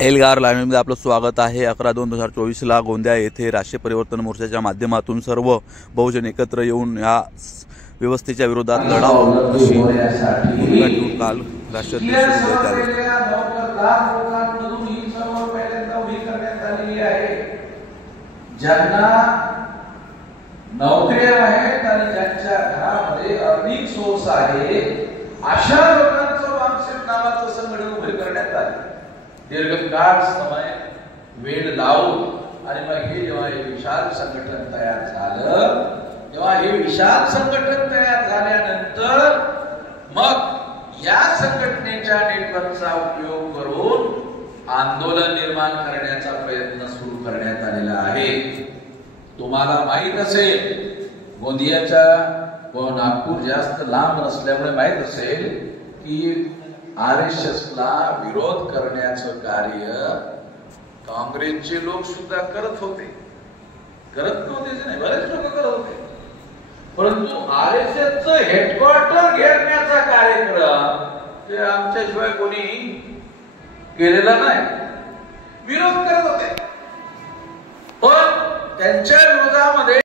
एल्गार लाईव्हमध्ये आपलं स्वागत आहे। 11/2/2024 गोंदिया येथे राष्ट्रीय परिवर्तन मोर्चाच्या माध्यमातून सर्व बहुजन एकत्र येऊन या व्यवस्थेच्या विरोधात लढावं अशी भूमिका ठेवून काल राष्ट्राध्यक्ष ज्यांना नोकऱ्या आहेत आणि ज्यांच्या घरामध्ये अर्निंग सोर्स आहे अशा लोकांचं वामसेन नावाचं संघटन उभे करण्यात आले। दीर्घकाळ समय वेळ लावून आणि मग हे जेव्हा हे विशाल संघटन तयार झालं, जेव्हा हे विशाल संघटन तयार झाल्यानंतर मग या संघटनेच्या नेटवर्कचा उपयोग करून आंदोलन निर्माण करण्याचा प्रयत्न सुरू करण्यात आलेला आहे। तुम्हाला माहित असेल गोंदियाचा व नागपूर जास्त लांब नसल्यामुळे माहित असेल की RSS ला विरोध करण्याचं कार्य काँग्रेसचे लोक सुद्धा करत होते, करत नव्हते नाही, बरेच लोक करत होते, परंतु RSS चं हेडक्वार्टर घेण्याचा कार्यक्रम ते आमच्याशिवाय कोणी केलेला नाही, विरोध करत होते। पण त्यांच्या विरोधामध्ये